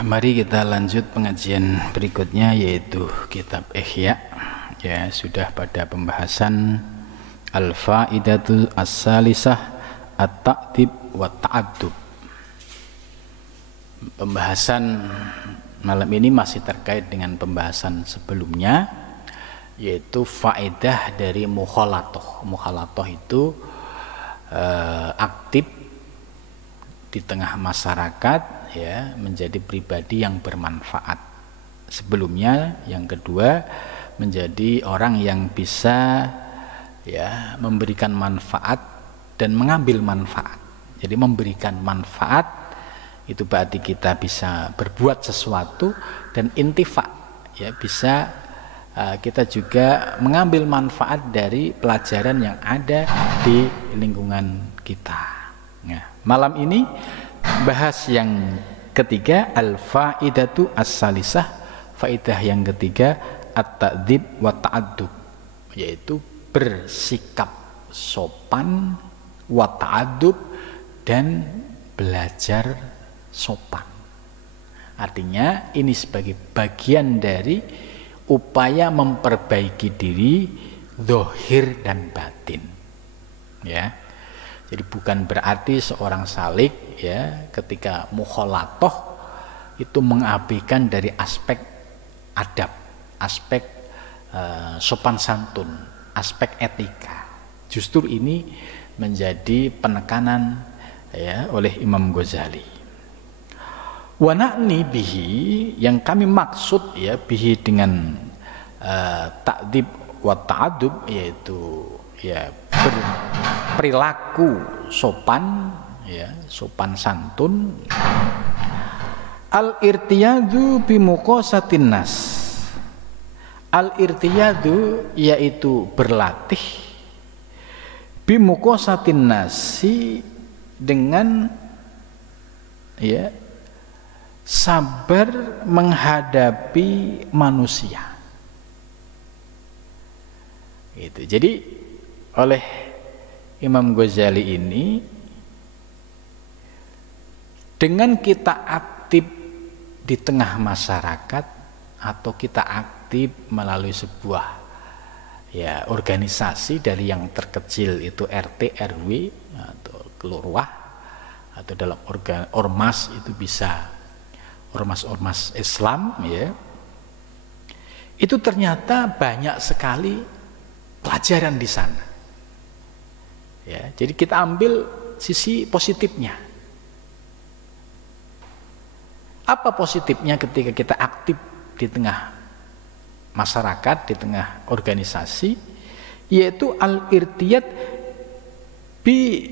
Mari kita lanjut pengajian berikutnya, yaitu kitab Ihya. Ya, sudah pada pembahasan Al-Faidatul As-Salisah At-Ta'dib wa Ta'addub. Pembahasan malam ini masih terkait dengan pembahasan sebelumnya, yaitu faedah dari mukhalatoh. Mukhalatoh itu aktif di tengah masyarakat, ya, menjadi pribadi yang bermanfaat. Sebelumnya, yang kedua, menjadi orang yang bisa, ya, memberikan manfaat dan mengambil manfaat. Jadi memberikan manfaat itu berarti kita bisa berbuat sesuatu, dan intifa, ya, bisa kita juga mengambil manfaat dari pelajaran yang ada di lingkungan kita. Nah, malam ini bahas yang ketiga, al-faidatu as-salisah, faidah yang ketiga, at-ta'dib wa ta'addub, yaitu bersikap sopan, wa ta'addub, dan belajar sopan. Artinya ini sebagai bagian dari upaya memperbaiki diri zahir dan batin, ya. Jadi bukan berarti seorang salik, ya, ketika mukhalatoh itu mengabaikan dari aspek adab, aspek sopan santun, aspek etika. Justru ini menjadi penekanan, ya, oleh Imam Ghazali. Wa na'ni bihi, yang kami maksud, ya, bihi dengan ta'dib wa ta'addub, yaitu, ya, perilaku sopan, ya, sopan santun. Al-irtiyadu bi muqasatin nas. Al-irtiyadu yaitu berlatih bi muqasatin nasi, dengan, ya, sabar menghadapi manusia. Itu. Jadi oleh Imam Ghazali ini, dengan kita aktif di tengah masyarakat atau kita aktif melalui sebuah, ya, organisasi, dari yang terkecil itu RT, RW atau kelurahan, atau dalam ormas itu bisa ormas-ormas Islam, ya, itu ternyata banyak sekali pelajaran di sana. Ya, jadi kita ambil sisi positifnya. Apa positifnya ketika kita aktif di tengah masyarakat, di tengah organisasi, yaitu al-irtiyad bi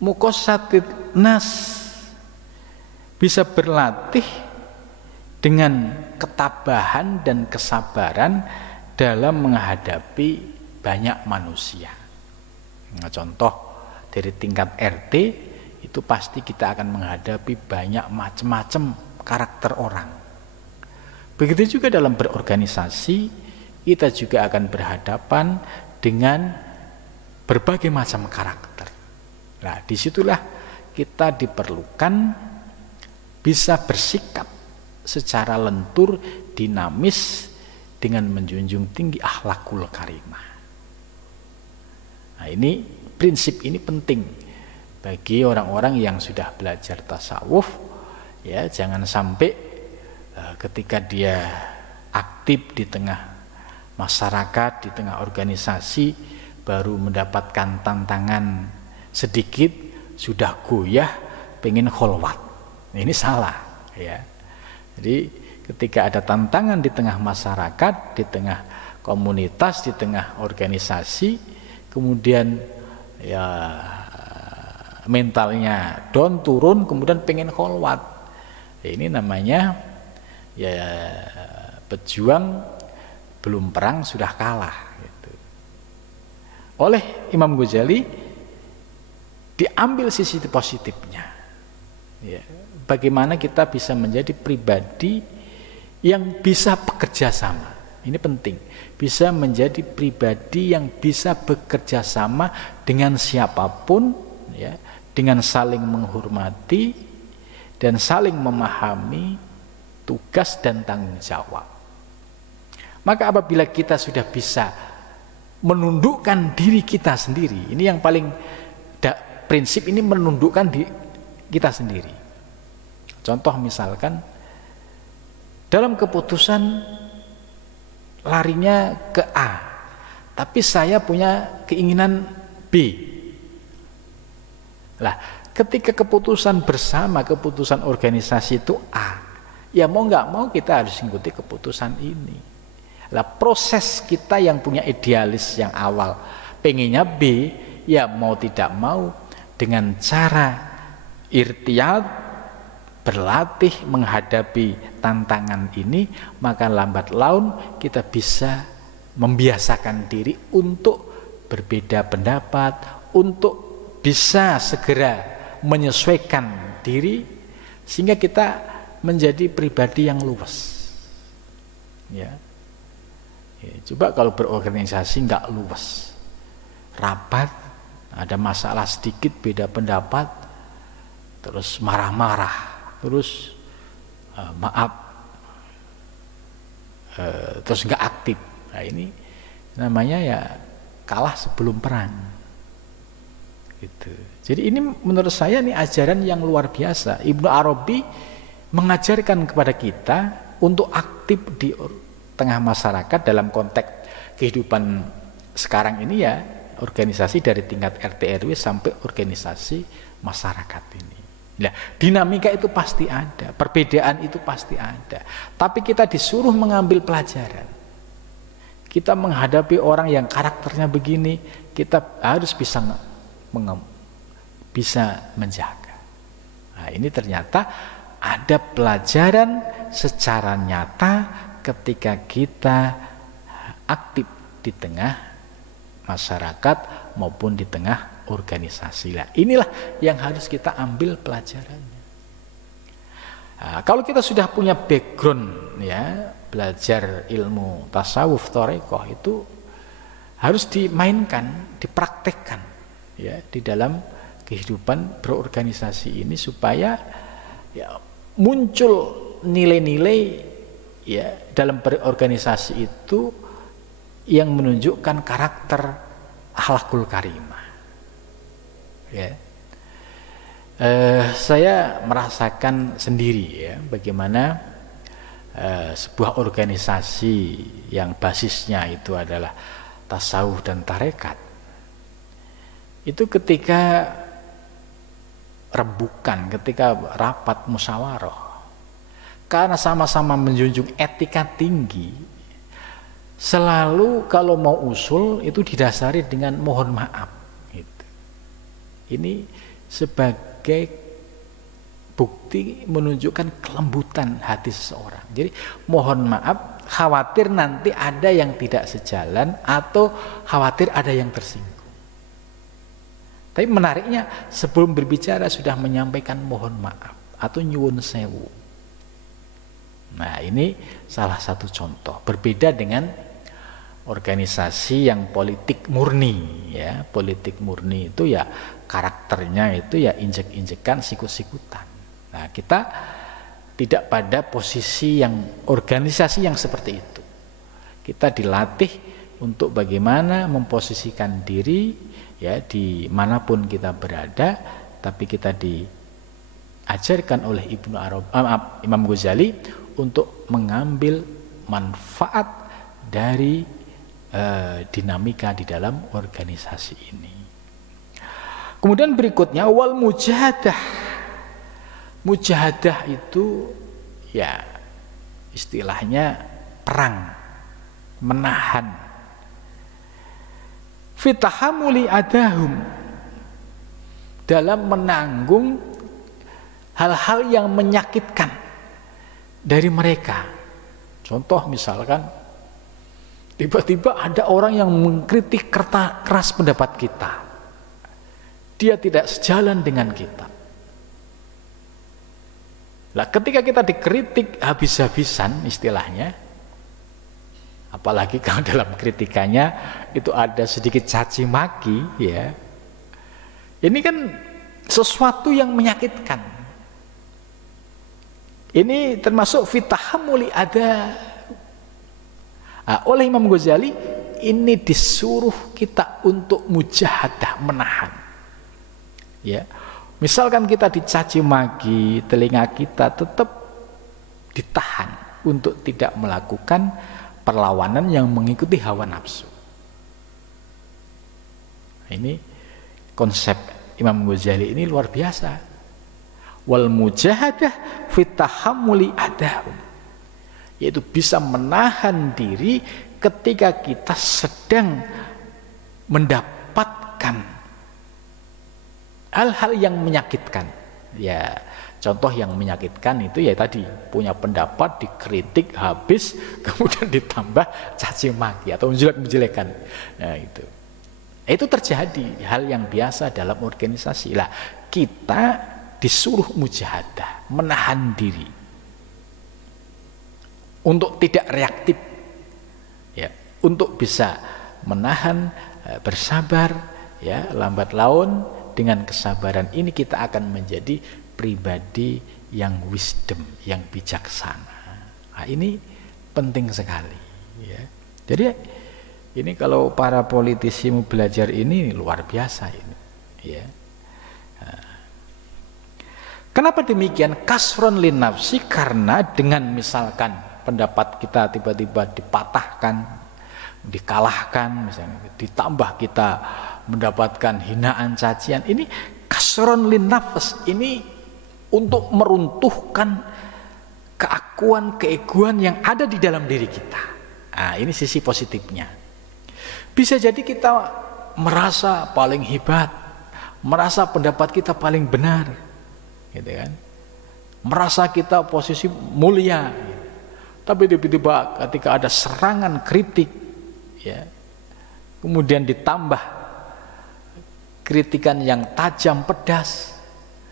muqasatin nas, bisa berlatih dengan ketabahan dan kesabaran dalam menghadapi banyak manusia. Nah, contoh dari tingkat RT itu pasti kita akan menghadapi banyak macam-macam karakter orang. Begitu juga dalam berorganisasi, kita juga akan berhadapan dengan berbagai macam karakter. Nah, disitulah kita diperlukan bisa bersikap secara lentur, dinamis, dengan menjunjung tinggi akhlakul karimah. Nah, ini prinsip ini penting bagi orang-orang yang sudah belajar tasawuf, ya. Jangan sampai ketika dia aktif di tengah masyarakat, di tengah organisasi, baru mendapatkan tantangan sedikit sudah goyah pengen kholwat. Nah, ini salah, ya. Jadi ketika ada tantangan di tengah masyarakat, di tengah komunitas, di tengah organisasi, kemudian, ya, mentalnya down, turun, kemudian pengen kholwat. Ini namanya, ya, pejuang belum perang sudah kalah, gitu. Oleh Imam Ghazali diambil sisi positifnya, ya, bagaimana kita bisa menjadi pribadi yang bisa bekerja sama. Ini penting, bisa menjadi pribadi yang bisa bekerja sama dengan siapapun, ya, dengan saling menghormati dan saling memahami tugas dan tanggung jawab. Maka apabila kita sudah bisa menundukkan diri kita sendiri, ini yang paling prinsip ini, menundukkan di kita sendiri. Contoh misalkan dalam keputusan larinya ke A, tapi saya punya keinginan B. Lah, ketika keputusan bersama, keputusan organisasi itu A, ya mau nggak mau kita harus mengikuti keputusan ini. Lah, proses kita yang punya idealis yang awal pengennya B, ya mau tidak mau dengan cara irtiyad, berlatih menghadapi tantangan ini, maka lambat laun kita bisa membiasakan diri untuk berbeda pendapat, untuk bisa segera menyesuaikan diri, sehingga kita menjadi pribadi yang luwes. Ya. Coba kalau berorganisasi nggak luwes, rapat, ada masalah sedikit beda pendapat, terus marah-marah, terus maaf, terus nggak aktif. Nah, ini namanya ya kalah sebelum perang. Gitu. Jadi ini menurut saya ini ajaran yang luar biasa. Ibnu Arabi mengajarkan kepada kita untuk aktif di tengah masyarakat dalam konteks kehidupan sekarang ini, ya organisasi dari tingkat RT RW sampai organisasi masyarakat ini. Nah, dinamika itu pasti ada, perbedaan itu pasti ada. Tapi kita disuruh mengambil pelajaran. Kita menghadapi orang yang karakternya begini, kita harus bisa menjaga. Nah, ini ternyata ada pelajaran secara nyata ketika kita aktif di tengah masyarakat maupun di tengah organisasi. Lah, inilah yang harus kita ambil pelajarannya. Nah, kalau kita sudah punya background, ya belajar ilmu tasawuf thariqah, itu harus dimainkan, dipraktekkan, ya di dalam kehidupan berorganisasi ini, supaya ya muncul nilai-nilai ya dalam berorganisasi itu yang menunjukkan karakter akhlakul karimah. Ya. Saya merasakan sendiri ya bagaimana sebuah organisasi yang basisnya itu adalah tasawuf dan tarekat, itu ketika rembukan, ketika rapat musyawarah, karena sama-sama menjunjung etika tinggi, selalu kalau mau usul itu didasari dengan mohon maaf. Gitu. Ini sebagai bukti menunjukkan kelembutan hati seseorang. Jadi mohon maaf, khawatir nanti ada yang tidak sejalan atau khawatir ada yang tersinggung. Tapi menariknya, sebelum berbicara sudah menyampaikan mohon maaf atau nyuwun sewu. Nah, ini salah satu contoh. Berbeda dengan organisasi yang politik murni, ya. Politik murni itu ya karakternya itu ya injek-injekan, sikut-sikutan. Nah, kita tidak pada posisi yang organisasi yang seperti itu. Kita dilatih untuk bagaimana memposisikan diri ya dimanapun kita berada, tapi kita diajarkan oleh Imam Ghazali untuk mengambil manfaat dari dinamika di dalam organisasi ini. Kemudian berikutnya wal mujahadah. Mujahadah itu ya istilahnya perang, menahan. Fitahamuli adahum, dalam menanggung hal-hal yang menyakitkan dari mereka. Contoh misalkan tiba-tiba ada orang yang mengkritik keras pendapat kita, dia tidak sejalan dengan kita. Lah, ketika kita dikritik habis-habisan istilahnya, apalagi kalau dalam kritikannya itu ada sedikit caci maki, ya, ini kan sesuatu yang menyakitkan. Ini termasuk fitahamuli ada. Oleh Imam Ghazali ini disuruh kita untuk mujahadah, menahan. Ya, misalkan kita dicaci maki, telinga kita tetap ditahan untuk tidak melakukan perlawanan yang mengikuti hawa nafsu. Ini konsep Imam Ghazali ini luar biasa. Wal mujahadah fitahamuli adahum, yaitu bisa menahan diri ketika kita sedang mendapatkan hal-hal yang menyakitkan. Ya, contoh yang menyakitkan itu ya tadi, punya pendapat dikritik habis kemudian ditambah caci maki atau menjelek-menjelekan. Nah, itu terjadi, hal yang biasa dalam organisasi. Lah, kita disuruh mujahadah, menahan diri untuk tidak reaktif, ya, untuk bisa menahan, bersabar, ya, lambat laun. Dengan kesabaran ini kita akan menjadi pribadi yang wisdom, yang bijaksana. Nah, ini penting sekali, ya. Jadi ini kalau para politisi mau belajar ini luar biasa ini, ya. Kenapa demikian? Kasron lin nafsi, karena dengan misalkan pendapat kita tiba-tiba dipatahkan, dikalahkan, misalnya ditambah kita mendapatkan hinaan, cacian, ini kasron lin nafs, ini untuk meruntuhkan keakuan, keegoan yang ada di dalam diri kita. Nah, ini sisi positifnya. Bisa jadi kita merasa paling hebat, merasa pendapat kita paling benar, gitu kan, merasa kita posisi mulia, gitu. Tapi tiba-tiba ketika ada serangan kritik, ya, kemudian ditambah kritikan yang tajam, pedas,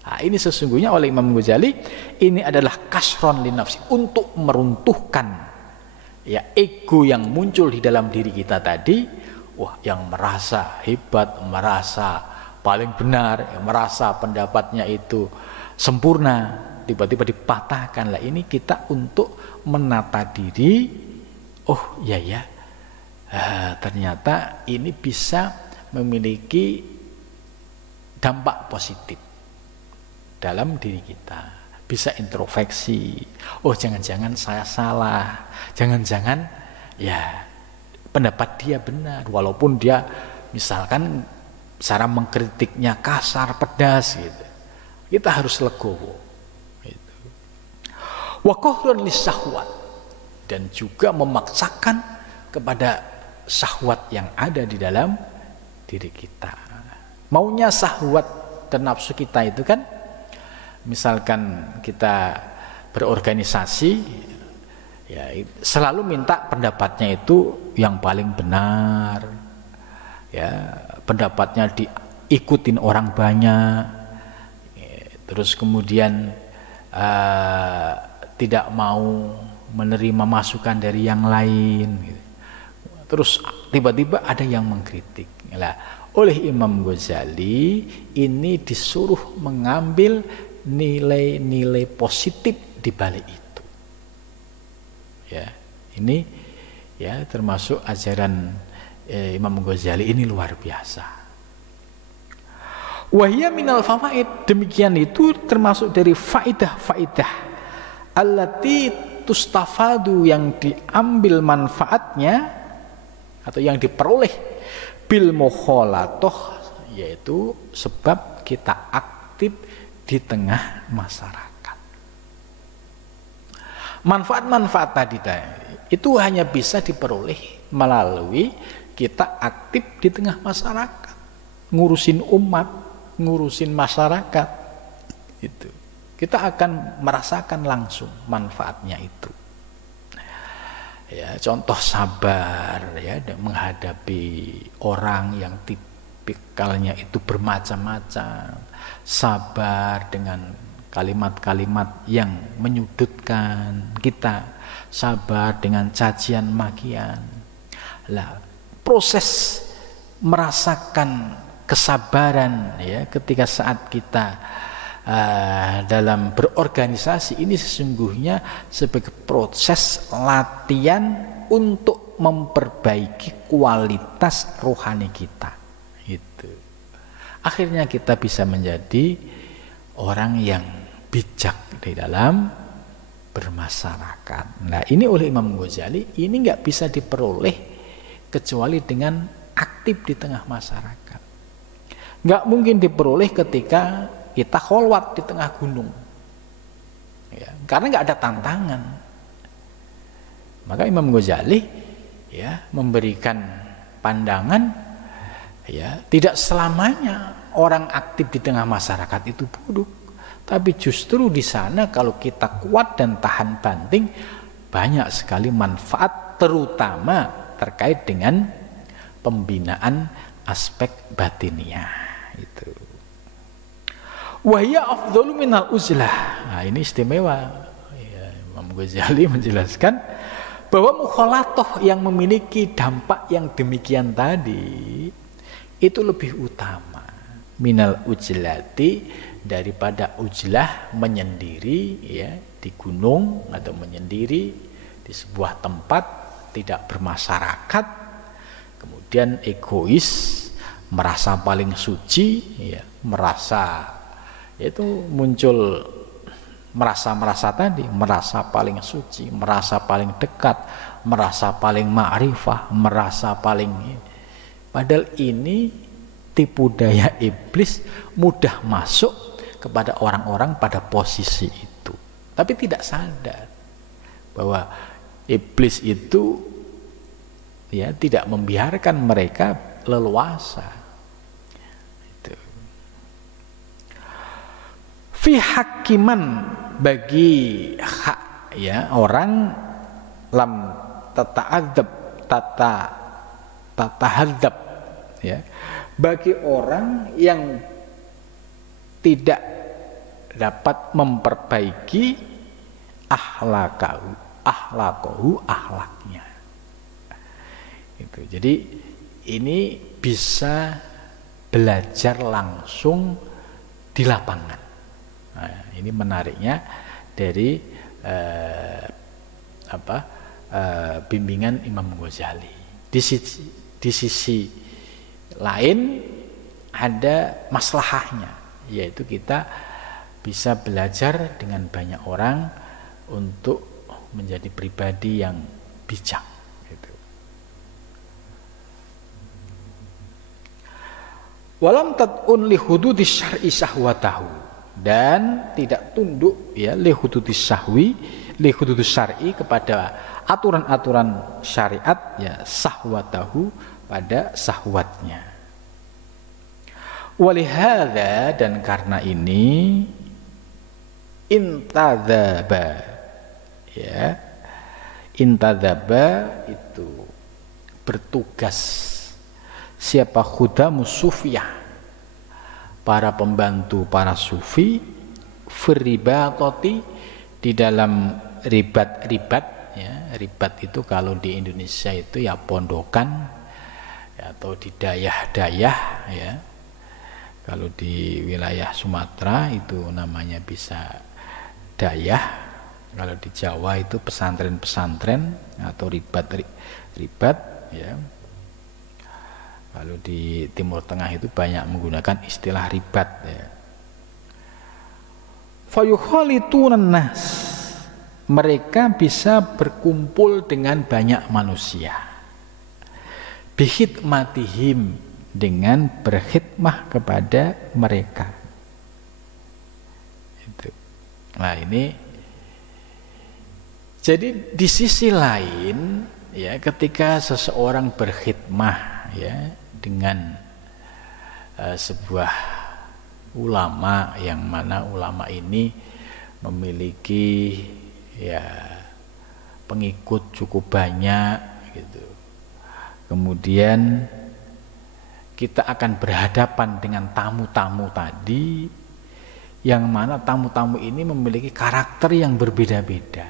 nah, ini sesungguhnya oleh Imam Ghazali ini adalah kasron linafsi, untuk meruntuhkan, ya, ego yang muncul di dalam diri kita tadi. Wah, yang merasa hebat, merasa paling benar, yang merasa pendapatnya itu sempurna, tiba-tiba dipatahkan. Lah, ini kita untuk menata diri. Oh ya, ternyata ini bisa memiliki dampak positif dalam diri kita. Bisa introspeksi. Oh, jangan-jangan saya salah, jangan-jangan ya pendapat dia benar, walaupun dia misalkan cara mengkritiknya kasar, pedas, gitu. Kita harus legowo. Wa qahrun lisahwat, dan juga memaksakan kepada syahwat yang ada di dalam diri kita. Maunya syahwat dan nafsu kita itu kan, misalkan kita berorganisasi, ya, selalu minta pendapatnya itu yang paling benar, ya, pendapatnya diikutin orang banyak, terus kemudian tidak mau menerima masukan dari yang lain, gitu. Terus tiba-tiba ada yang mengkritik. Lah, oleh Imam Ghazali ini disuruh mengambil nilai-nilai positif di balik itu. Ya, ini ya termasuk ajaran Imam Ghazali ini luar biasa. Wahya minal fawaid, demikian itu termasuk dari faidah-faidah allati tustafadu, yang diambil manfaatnya atau yang diperoleh bil mukhalatoh, yaitu sebab kita aktif di tengah masyarakat. Manfaat-manfaat tadi itu hanya bisa diperoleh melalui kita aktif di tengah masyarakat, ngurusin umat, ngurusin masyarakat, itu kita akan merasakan langsung manfaatnya itu. Ya, contoh sabar, ya, menghadapi orang yang tipikalnya itu bermacam-macam, sabar dengan kalimat-kalimat yang menyudutkan kita, sabar dengan cacian makian. Lah, proses merasakan kesabaran, ya, ketika saat kita dalam berorganisasi ini sesungguhnya sebagai proses latihan untuk memperbaiki kualitas rohani kita. Itu. Akhirnya kita bisa menjadi orang yang bijak di dalam bermasyarakat. Nah, ini oleh Imam Ghazali ini nggak bisa diperoleh kecuali dengan aktif di tengah masyarakat. Nggak mungkin diperoleh ketika kita kholwat di tengah gunung, ya, karena nggak ada tantangan. Maka Imam Ghazali ya memberikan pandangan, ya, tidak selamanya orang aktif di tengah masyarakat itu buruk, tapi justru di sana kalau kita kuat dan tahan banting banyak sekali manfaat, terutama terkait dengan pembinaan aspek batiniah itu. Wahya afdhalu minal uzlah. Nah, ini istimewa. Ya, Imam Ghazali menjelaskan bahwa mukhalatoh yang memiliki dampak yang demikian tadi itu lebih utama minal ujlati daripada ujlah menyendiri, ya, di gunung atau menyendiri di sebuah tempat tidak bermasyarakat, kemudian egois, merasa paling suci, ya, merasa itu muncul merasa tadi, merasa paling suci, merasa paling dekat, merasa paling ma'rifah, merasa paling, padahal ini tipu daya iblis mudah masuk kepada orang-orang pada posisi itu, tapi tidak sadar bahwa iblis itu, ya, tidak membiarkan mereka leluasa. Fi hakiman bagi hak, ya, orang lam tatahadzab, ya, bagi orang yang tidak dapat memperbaiki akhlaknya. Itu. Jadi ini bisa belajar langsung di lapangan. Nah, ini menariknya dari bimbingan Imam Ghazali. Di sisi lain ada maslahahnya, yaitu kita bisa belajar dengan banyak orang untuk menjadi pribadi yang bijak. Gitu. Walam tad'un li hududis syar'i sahwatahu, dan tidak tunduk, ya, li hududis syar'i kepada aturan-aturan syariat, ya, sahwatahu pada sahwatnya. Walihada, dan karena ini intadzaba, ya, intadzaba itu bertugas siapa khudamus sufiyah, para pembantu para sufi, firribatoti, di dalam ribat, ya, ribat itu kalau di Indonesia itu ya pondokan, ya, atau di dayah-dayah, ya. Kalau di wilayah Sumatera itu namanya bisa dayah, kalau di Jawa itu pesantren-pesantren atau ribat, ya. Kalau di Timur Tengah itu banyak menggunakan istilah ribat, ya. Fayukhalitun nas, mereka bisa berkumpul dengan banyak manusia. Bihidmatihim, dengan berkhidmah kepada mereka. Itu. Nah, ini jadi di sisi lain, ya, ketika seseorang berkhidmah, ya, dengan sebuah ulama yang mana ulama ini memiliki, ya, pengikut cukup banyak, gitu. Kemudian kita akan berhadapan dengan tamu-tamu tadi, yang mana tamu-tamu ini memiliki karakter yang berbeda-beda.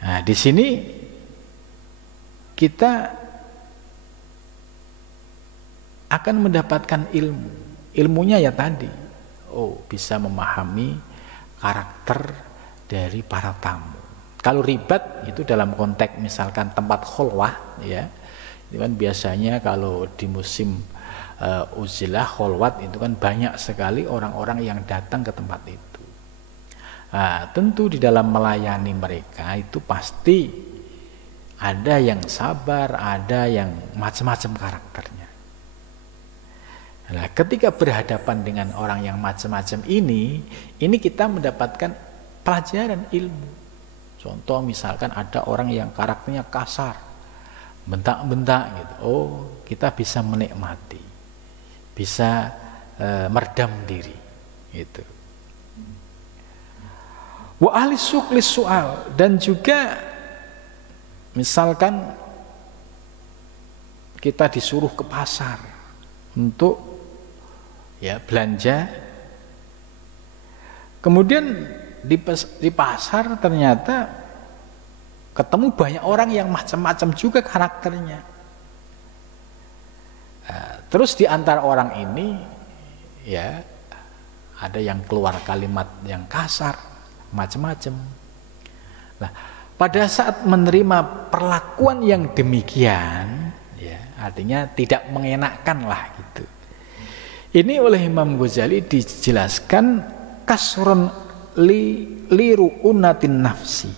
Nah, di sini kita akan mendapatkan ilmu, ilmunya ya tadi, bisa memahami karakter dari para tamu. Kalau ribat itu dalam konteks misalkan tempat kholwah, ya, itu kan biasanya kalau di musim uzilah kholwat itu kan banyak sekali orang-orang yang datang ke tempat itu. Nah, tentu di dalam melayani mereka itu pasti ada yang sabar, ada yang macam-macam karakternya. Nah, ketika berhadapan dengan orang yang macam-macam ini kita mendapatkan pelajaran ilmu. Contoh misalkan ada orang yang karakternya kasar, bentak-bentak gitu. Kita bisa menikmati, bisa meredam diri gitu. Wa ahli suqlis soal, dan juga misalkan kita disuruh ke pasar untuk belanja, kemudian di pasar ternyata ketemu banyak orang yang macam-macam juga karakternya. Terus di antara orang ini ada yang keluar kalimat yang kasar, macam-macam. Nah, pada saat menerima perlakuan yang demikian, artinya tidak mengenakkan lah gitu. Ini oleh Imam Ghazali dijelaskan kasron liru unatin nafsi.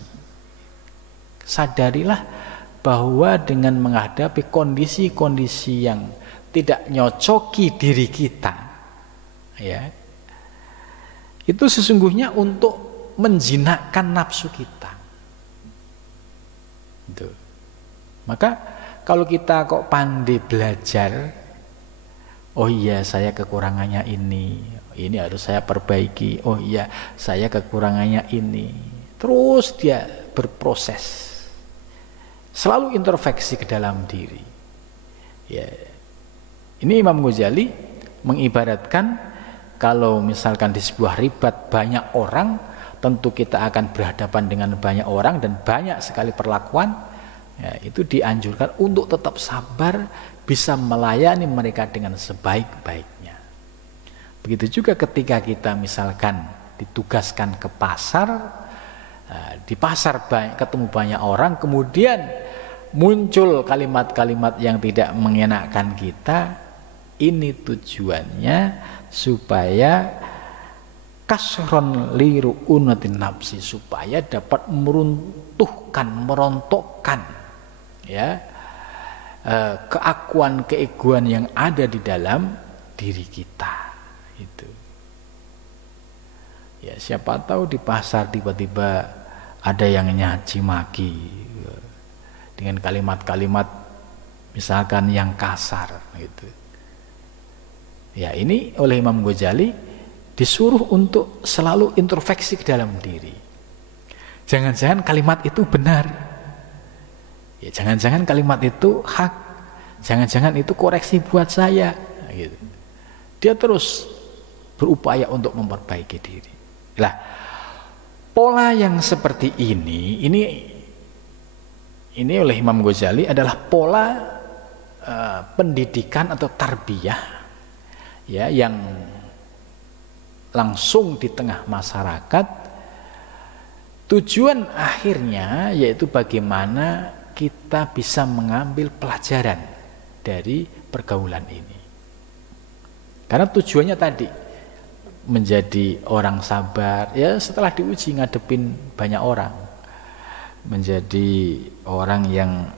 Sadarilah bahwa dengan menghadapi kondisi-kondisi yang tidak nyocoki diri kita, itu sesungguhnya untuk menjinakkan nafsu kita. Gitu. Maka kalau kita kok pandai belajar, saya kekurangannya ini harus saya perbaiki. Saya kekurangannya ini. Terus dia berproses, selalu introspeksi ke dalam diri. Ini Imam Ghazali mengibaratkan kalau misalkan di sebuah ribat banyak orang, tentu kita akan berhadapan dengan banyak orang dan banyak sekali perlakuan. Itu dianjurkan untuk tetap sabar, bisa melayani mereka dengan sebaik-baiknya. Begitu juga ketika kita misalkan ditugaskan ke pasar, di pasar ketemu banyak orang, kemudian muncul kalimat-kalimat yang tidak mengenakkan kita, ini tujuannya supaya kasron liru unatin nafsi, supaya dapat meruntuhkan, merontokkan keakuan, keegoan yang ada di dalam diri kita itu. Siapa tahu di pasar tiba-tiba ada yang nyaci maki dengan kalimat-kalimat misalkan yang kasar gitu. Ini oleh Imam Ghazali disuruh untuk selalu introspeksi ke dalam diri. Jangan-jangan kalimat itu benar. Jangan-jangan kalimat itu hak. Jangan-jangan itu koreksi buat saya. Gitu. Dia terus berupaya untuk memperbaiki diri. Pola yang seperti ini oleh Imam Ghazali adalah pola pendidikan atau tarbiyah yang langsung di tengah masyarakat. Tujuan akhirnya yaitu bagaimana kita bisa mengambil pelajaran dari pergaulan ini. Karena tujuannya tadi menjadi orang sabar, setelah diuji ngadepin banyak orang, menjadi orang yang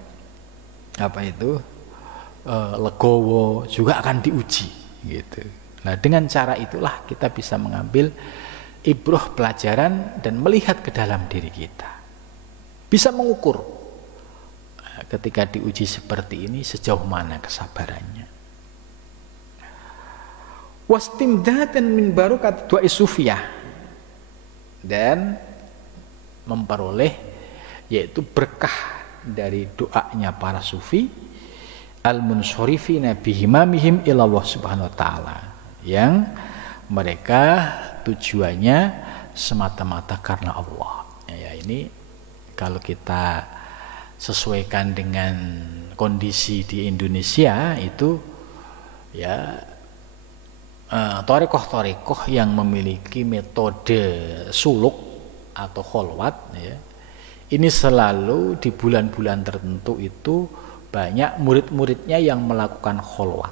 legowo juga akan diuji gitu. Nah, dengan cara itulah kita bisa mengambil ibroh pelajaran dan melihat ke dalam diri kita, bisa mengukur ketika diuji seperti ini sejauh mana kesabarannya. Wastimdadan min barokat du'a sufiyah, dan memperoleh yaitu berkah dari doanya para sufi al-munsyarifina bihimamihim ila Allah Subhanahu wa taala, yang mereka tujuannya semata-mata karena Allah. Ini kalau kita sesuaikan dengan kondisi di Indonesia itu Torekoh-torekoh yang memiliki metode suluk atau kholwat ya, ini selalu di bulan-bulan tertentu itu banyak murid-muridnya yang melakukan kholwat.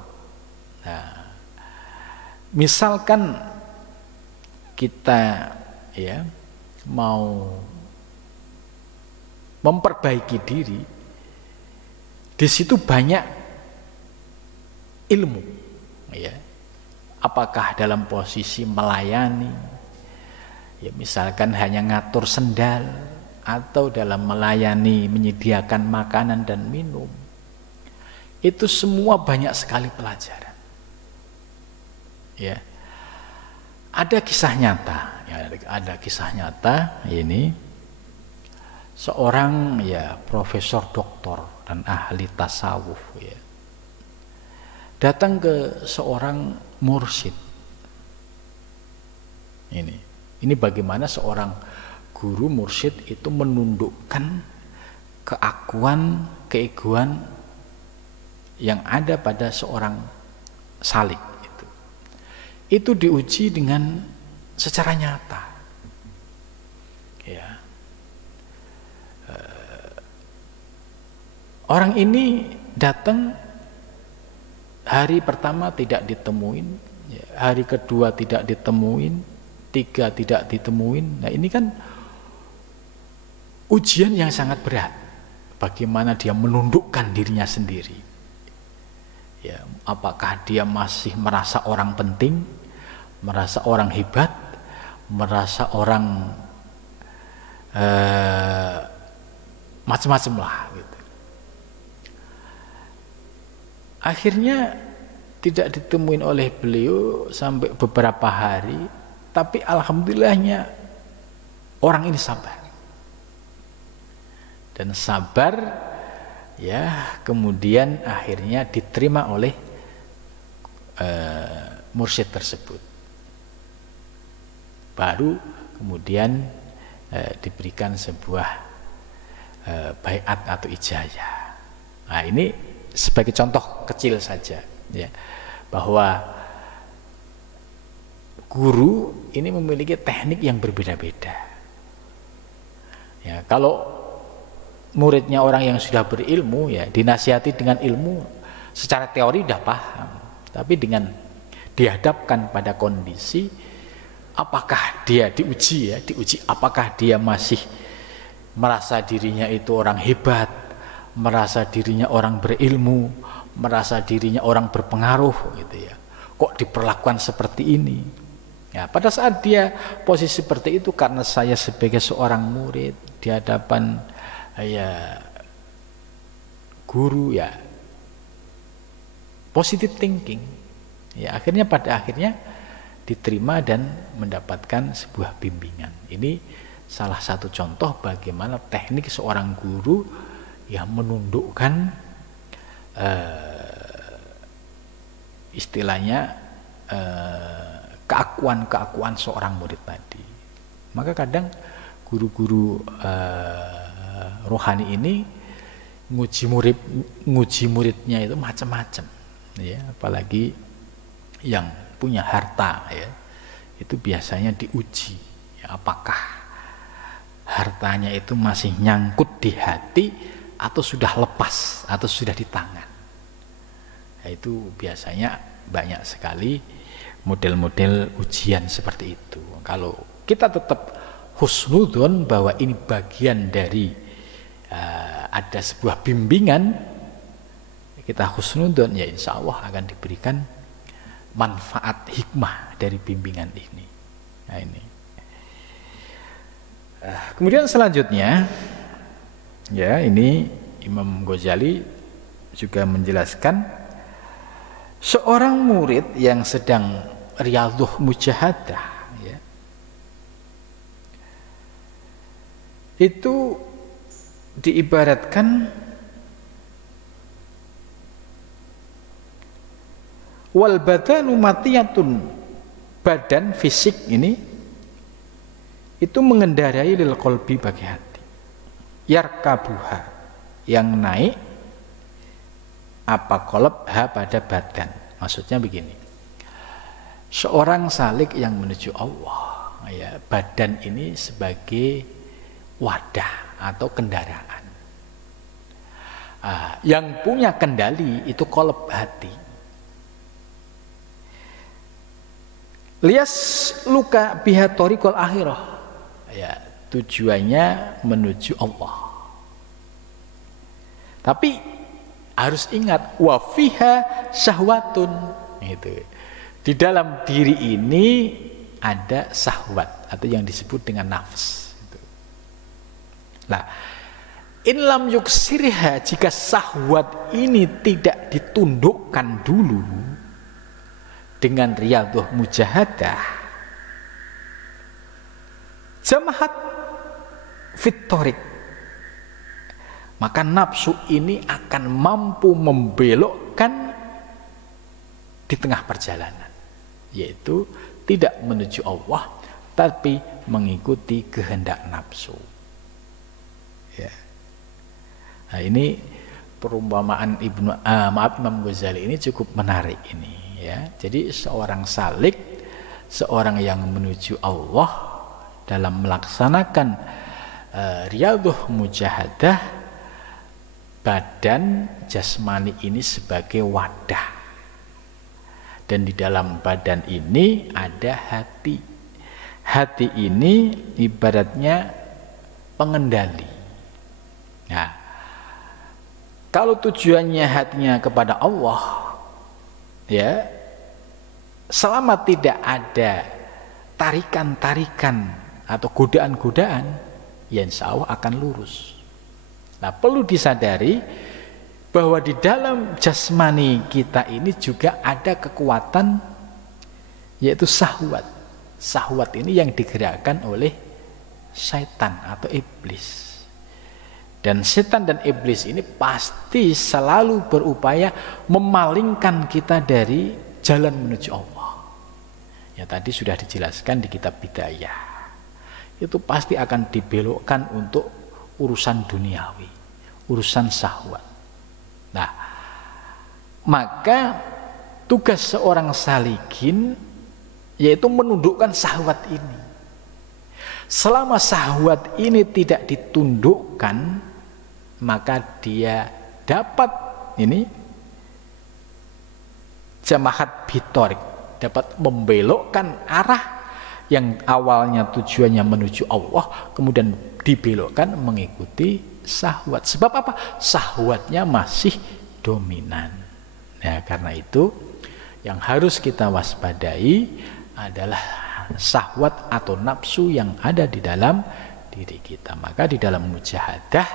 Nah, misalkan kita ya mau memperbaiki diri, di situ banyak ilmu ya. Apakah dalam posisi melayani, ya misalkan hanya ngatur sendal, atau dalam melayani menyediakan makanan dan minum, itu semua banyak sekali pelajaran. Ya, ada kisah nyata, ya, ada kisah nyata ini seorang ya profesor doktor dan ahli tasawuf ya, datang ke seorang mursyid. Ini bagaimana seorang guru mursyid itu menundukkan keakuan, keegoan yang ada pada seorang salik itu. Itu diuji dengan secara nyata. Ya. Orang ini datang, hari pertama tidak ditemuin, hari kedua tidak ditemuin, tiga tidak ditemuin. Nah ini kan ujian yang sangat berat. Bagaimana dia menundukkan dirinya sendiri. Ya, apakah dia masih merasa orang penting, merasa orang hebat, merasa orang macam-macam lah gitu. Akhirnya tidak ditemuin oleh beliau sampai beberapa hari, tapi alhamdulillahnya orang ini sabar. Dan sabar ya, kemudian akhirnya diterima oleh mursyid tersebut. Baru kemudian diberikan sebuah baiat atau ijazah. Nah, ini sebagai contoh kecil saja ya, bahwa guru ini memiliki teknik yang berbeda-beda. Ya, kalau muridnya orang yang sudah berilmu ya, dinasihati dengan ilmu secara teori udah paham, tapi dengan dihadapkan pada kondisi, apakah dia diuji apakah dia masih merasa dirinya itu orang hebat, merasa dirinya orang berilmu, merasa dirinya orang berpengaruh gitu ya. Kok diperlakukan seperti ini? Ya, pada saat dia posisi seperti itu, karena saya sebagai seorang murid di hadapan ya guru ya, positive thinking. Ya, akhirnya pada akhirnya diterima dan mendapatkan sebuah bimbingan. Ini salah satu contoh bagaimana teknik seorang guru yang menundukkan istilahnya keakuan seorang murid tadi. Maka kadang guru-guru rohani ini nguji muridnya itu macam-macam ya, apalagi yang punya harta ya, itu biasanya diuji ya, apakah hartanya itu masih nyangkut di hati atau sudah lepas atau sudah di tangan. Nah, itu biasanya banyak sekali model-model ujian seperti itu. Kalau kita tetap husnudzon bahwa ini bagian dari ada sebuah bimbingan, kita husnudzon ya, insya Allah akan diberikan manfaat hikmah dari bimbingan ini. Nah, ini. Kemudian selanjutnya ya, ini Imam Ghazali juga menjelaskan seorang murid yang sedang riyadhah mujahadah ya, itu diibaratkan wal badanu matiyatun, badan fisik ini itu mengendarai lil qalbi, bagi hati, yarkabuha, yang naik apa qalb ha pada badan. Maksudnya begini, seorang salik yang menuju Allah, ya, badan ini sebagai wadah atau kendaraan. Yang punya kendali itu qalb, hati. Lias luka biha thoriqal akhirah, ya, tujuannya menuju Allah. Tapi harus ingat, wa fiha syahwatun, itu. Di dalam diri ini ada syahwat atau yang disebut dengan nafs. Nah, in lam yuksirha, jika syahwat ini tidak ditundukkan dulu dengan riyadhah mujahadah, jamahat fit thoriq, maka nafsu ini akan mampu membelokkan di tengah perjalanan, yaitu tidak menuju Allah tapi mengikuti kehendak nafsu. Ya. Nah, ini perumpamaan Imam Ghazali ini cukup menarik ini, ya. Jadi seorang salik, seorang yang menuju Allah dalam melaksanakan riyadhah mujahadah, badan jasmani ini sebagai wadah, dan di dalam badan ini ada hati. Hati ini ibaratnya pengendali. Nah, kalau tujuannya hatinya kepada Allah, ya, selama tidak ada tarikan-tarikan atau godaan-godaan, ya insya Allah akan lurus. Nah, perlu disadari bahwa di dalam jasmani kita ini juga ada kekuatan, yaitu syahwat. Syahwat ini yang digerakkan oleh syaitan atau iblis. Dan setan dan iblis ini pasti selalu berupaya memalingkan kita dari jalan menuju Allah. Ya, tadi sudah dijelaskan di kitab Bidayah. Itu pasti akan dibelokkan untuk urusan duniawi, urusan syahwat. Nah, maka tugas seorang salikin yaitu menundukkan syahwat ini. Selama syahwat ini tidak ditundukkan, maka dia dapat ini jamahat bitorik, dapat membelokkan arah yang awalnya tujuannya menuju Allah, kemudian dibelokkan mengikuti syahwat. Sebab apa? Syahwatnya masih dominan. Nah, karena itu yang harus kita waspadai adalah syahwat atau nafsu yang ada di dalam diri kita. Maka di dalam mujahadah,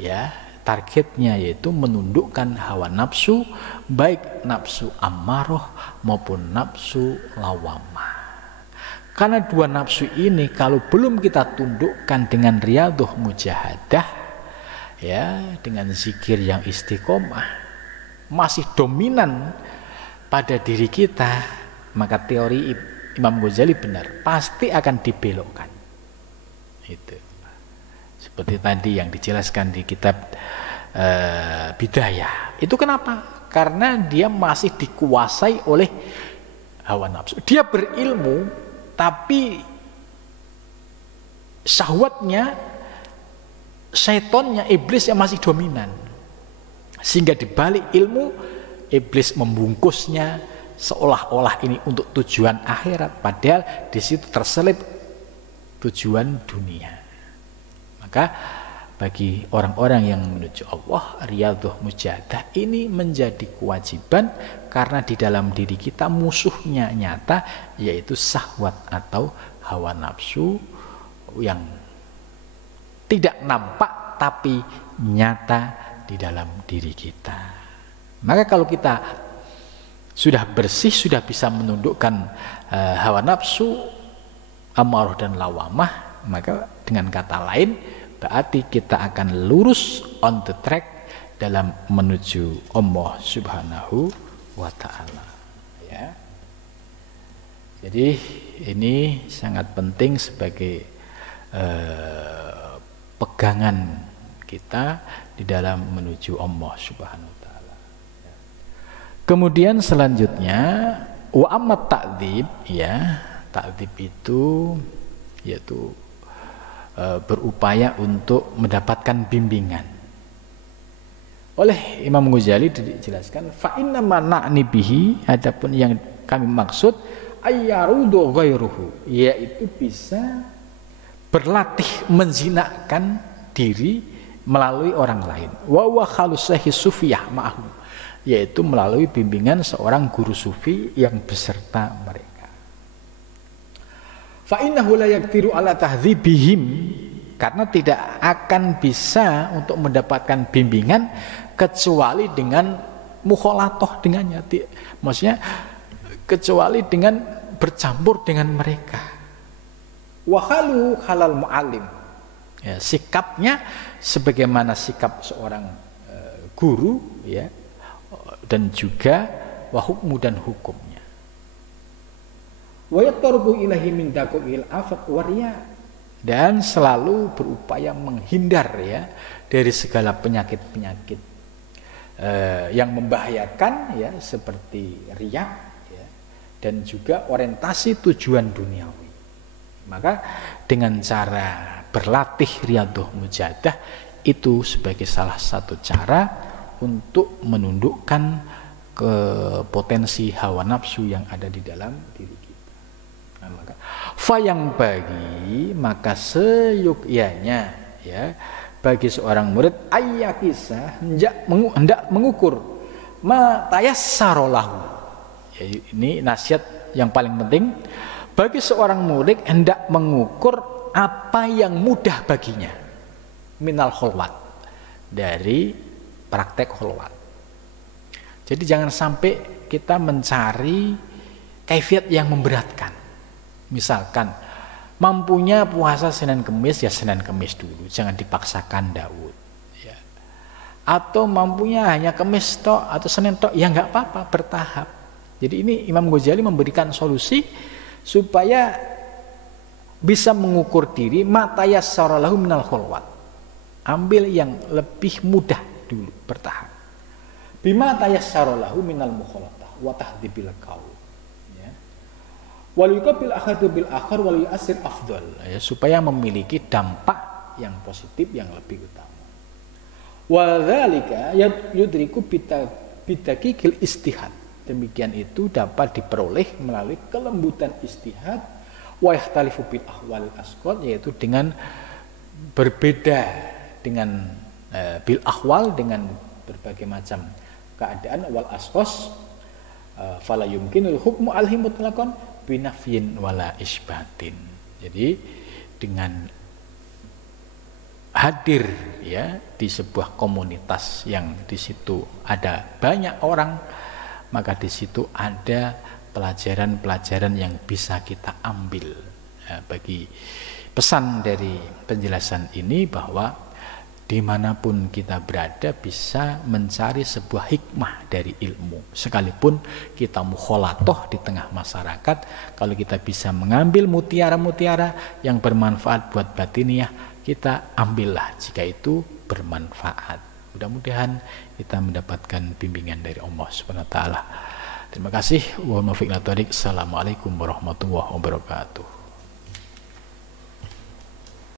ya, targetnya yaitu menundukkan hawa nafsu, baik nafsu ammaroh maupun nafsu lawamah. Karena dua nafsu ini kalau belum kita tundukkan dengan riyadhah mujahadah, ya, dengan zikir yang istiqomah, masih dominan pada diri kita, maka teori Imam Ghazali benar, pasti akan dibelokkan. Itu seperti tadi yang dijelaskan di kitab Bidayah. Itu kenapa? Karena dia masih dikuasai oleh hawa nafsu. Dia berilmu, tapi syahwatnya, syaitonnya, iblis yang masih dominan. Sehingga dibalik ilmu, iblis membungkusnya seolah-olah ini untuk tujuan akhirat, padahal di situ terselip tujuan dunia. Maka bagi orang-orang yang menuju Allah, riyadhah mujahadah ini menjadi kewajiban, karena di dalam diri kita musuhnya nyata, yaitu syahwat atau hawa nafsu yang tidak nampak tapi nyata di dalam diri kita. Maka kalau kita sudah bersih, sudah bisa menundukkan hawa nafsu, amarah dan lawamah, maka dengan kata lain berarti kita akan lurus on the track dalam menuju Allah Subhanahu wa ta'ala, ya. Jadi ini sangat penting sebagai pegangan kita di dalam menuju Allah Subhanahu wa ta'ala. Kemudian selanjutnya Wa amma ta'dzib, ya, ta'dzib itu yaitu berupaya untuk mendapatkan bimbingan. Oleh Imam Ghazali dijelaskan, fa inna ma na'ni bihi, adapun yang kami maksud ayyarudu ghairuhu, yaitu bisa berlatih menjinakkan diri melalui orang lain. Wa wa khalusahi sufiyah ma'ahu, yaitu melalui bimbingan seorang guru sufi yang beserta mereka. Fa innahu la yaqdiru ala tahdzibihim, karena tidak akan bisa untuk mendapatkan bimbingan kecuali dengan mukhalatoh dengannya, maksudnya kecuali dengan bercampur dengan mereka. Wa halu halal muallim, ya, sikapnya sebagaimana sikap seorang guru, ya, dan juga wa hukmu dan hukumnya. Wa yatarbu ilahi min dakuil afat wariya, dan selalu berupaya menghindar, ya, dari segala penyakit-penyakit yang membahayakan, ya, seperti riya, ya, dan juga orientasi tujuan duniawi. Maka dengan cara berlatih riyadhah mujahadah itu sebagai salah satu cara untuk menundukkan ke potensi hawa nafsu yang ada di dalam diri kita. Nah, maka fayang bagi, maka seyukyanya, ya, bagi seorang murid ayyakisa, hendak mengukur ma tayassarolahu, ya, ini nasihat yang paling penting. Bagi seorang murid hendak mengukur apa yang mudah baginya minal kholwat, dari praktek kholwat. Jadi jangan sampai kita mencari kaifiat yang memberatkan. Misalkan mampunya puasa Senin Kemis, ya Senin Kemis dulu, jangan dipaksakan Daud, ya. Atau mampunya hanya Kemis tok atau Senin tok, ya nggak apa-apa, bertahap. Jadi ini Imam Ghazali memberikan solusi supaya bisa mengukur diri matayassara lahu minal kholwat. Ambil yang lebih mudah dulu, bertahap. Bima tayassara lahu minal mukhalatah wa tahdzibil qaul, ya. Wal yuqabil akhadu bil akhar wal yasir afdal, ya, supaya memiliki dampak yang positif yang lebih utama. Wa dzalika yudriku bitakikil istihad. Demikian itu dapat diperoleh melalui kelembutan istihad, wa yakhtalifu bil ahwal asqat, yaitu dengan berbeda dengan bil ahwal, dengan berbagai macam keadaan, wal asqas fala yumkinul hukmu alhi mutlaqan binafyin wala isbatin. Jadi dengan hadir, ya, di sebuah komunitas yang di situ ada banyak orang, maka di situ ada pelajaran-pelajaran yang bisa kita ambil. Ya, bagi pesan dari penjelasan ini bahwa dimanapun kita berada bisa mencari sebuah hikmah dari ilmu. Sekalipun kita mukhalatoh di tengah masyarakat, kalau kita bisa mengambil mutiara-mutiara yang bermanfaat buat batiniah, kita ambillah jika itu bermanfaat. Mudah-mudahan kita mendapatkan bimbingan dari Allah Subhanahu wa taala. Terima kasih. Assalamualaikum warahmatullahi wabarakatuh.